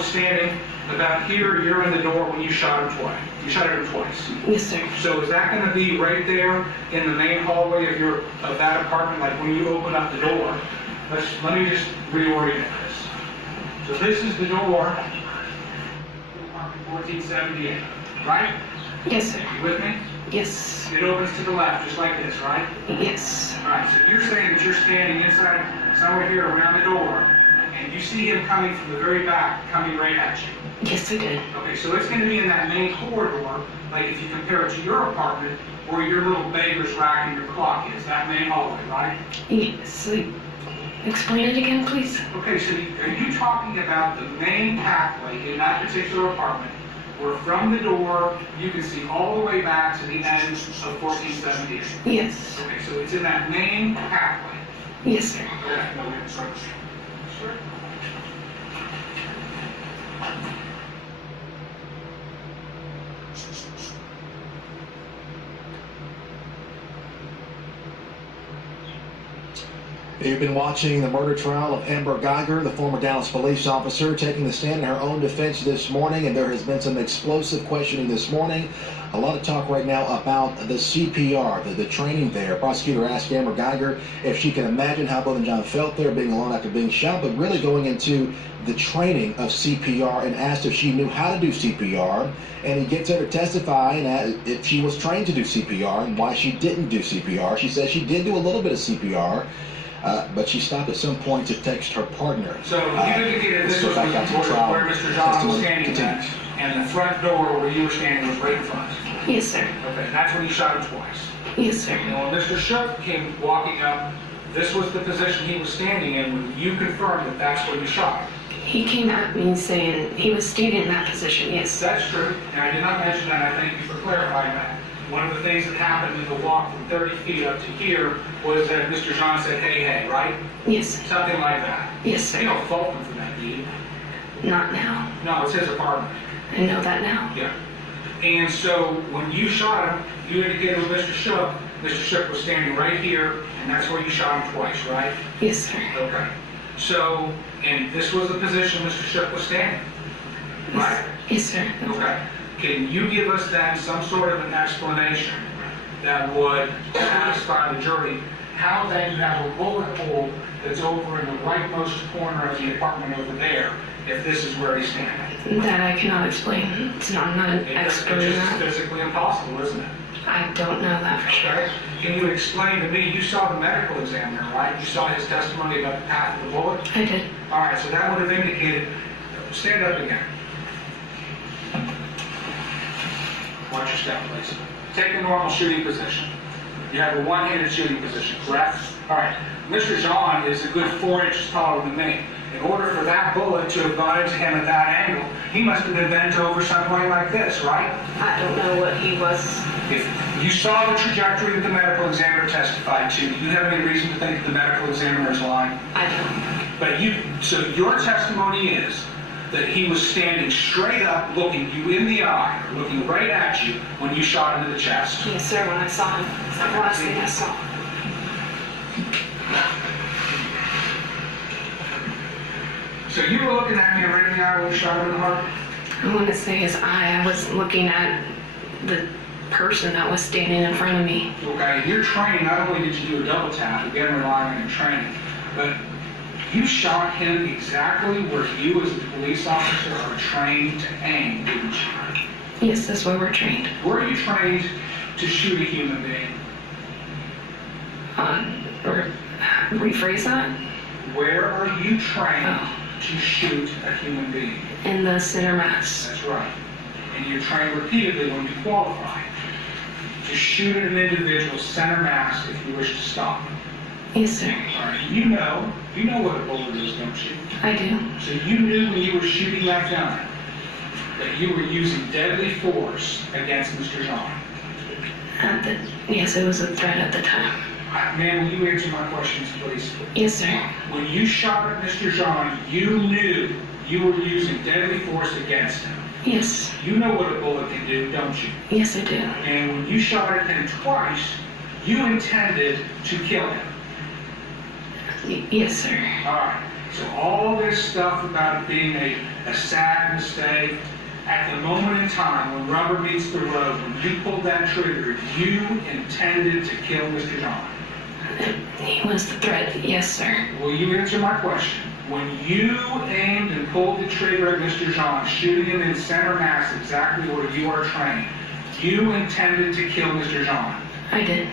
was standing about here, you're in the door when you shot him twice. You shot him twice. Yes, sir. So is that going to be right there in the main hallway of that apartment, like when you open up the door? Let me just reorient this. So this is the door, apartment 1478, right? Yes, sir. You with me? Yes. It opens to the left, just like this, right? Yes. All right, so you're saying that you're standing inside, somewhere here around the door, and you see him coming from the very back, coming right at you. Yes, I did. Okay, so it's going to be in that main corridor, like if you compare it to your apartment, where your little beggar's rack and your clock is, that main hallway, right? Yes. Explain it again, please. Okay, so are you talking about the main pathway in that particular apartment, where from the door, you can see all the way back to the end of 1478? Yes. Okay, so it's in that main pathway. Yes, sir. Okay. Sure. You've been watching the murder trial of Amber Guyger, the former Dallas police officer, taking the stand in her own defense this morning, and there has been some explosive questioning this morning. A lot of talk right now about the CPR, the training there. Prosecutor asked Amber Guyger if she can imagine how Brother John felt there, being alone after being shot, but really going into the training of CPR, and asked if she knew how to do CPR. And he gets her to testify and if she was trained to do CPR and why she didn't do CPR. She says she did do a little bit of CPR. But she stopped at some point to text her partner. So you indicated this was where Mr. John was standing at, and the front door where you were standing was right in front. Yes, sir. Okay, and that's when you shot him twice. Yes, sir. And when Mr. Shook came walking up, this was the position he was standing in when you confirmed that that's where you shot him. He came at me saying he was standing in that position, yes. That's true, and I did not mention that. I thank you for clarifying that. One of the things that happened in the walk from 30 feet up to here was that Mr. John said, hey, hey, right? Yes, sir. Something like that. Yes, sir. You don't fault him for that, do you? Not now. No, it's his apartment. I know that now. Yeah. And so when you shot him, you indicated with Mr. Shook. Mr. Shook was standing right here, and that's where you shot him twice, right? Yes, sir. Okay. So, and this was the position Mr. Shook was standing, right? Yes, sir. Okay. Can you give us then some sort of an explanation that would satisfy the jury how then you have a bullet hole that's over in the rightmost corner of the apartment over there if this is where he's standing? That I cannot explain. I'm not an expert in It's that. just physically impossible, isn't it? I don't know that for sure. Okay. Can you explain to me, you saw the medical examiner, right? You saw his testimony about the path of the bullet? I did. All right, so that would have indicated, stand up again. Watch your step, please. Take a normal shooting position. You have a one-handed shooting position, correct? All right. Mr. John is a good 4 inches taller than me. In order for that bullet to have gone into him at that angle, he must have been bent over something like this, right? I don't know what he was. If you saw the trajectory that the medical examiner testified to, do you have any reason to think that the medical examiner is lying? I don't. But so your testimony is that he was standing straight up, looking you in the eye, looking right at you when you shot him in the chest. Yes, sir, when I saw him. It's the last thing I saw. So you were looking at me right in the eye when you shot him in the heart? I want to say his eye. I was looking at the person that was standing in front of me. Okay, in your training, not only did you do a double tap, again relying on your training, but you shot him exactly where you as a police officer are trained to aim, didn't you? Yes, that's where we're trained. Were you trained to shoot a human being? Or rephrase that? Where are you trained to shoot a human being? In the center mass. That's right. And you're trained repeatedly when you qualify to shoot at an individual's center mass if you wish to stop him. Yes, sir. All right. You know what a bullet is, don't you? I do. So you knew when you were shooting that gun that you were using deadly force against Mr. John. Yes, it was a threat at the time. Ma'am, will you answer my questions, please? Yes, sir. When you shot at Mr. John, you knew you were using deadly force against him. Yes. You know what a bullet can do, don't you? Yes, I do. And when you shot at him twice, you intended to kill him. Yes, sir. All right. So all this stuff about it being a sad mistake, at the moment in time when rubber meets the road, when you pulled that trigger, you intended to kill Mr. John. He was the threat, yes, sir. Will you answer my question? When you aimed and pulled the trigger at Mr. John, shooting him in center mass exactly where you are trained, you intended to kill Mr. John. I did.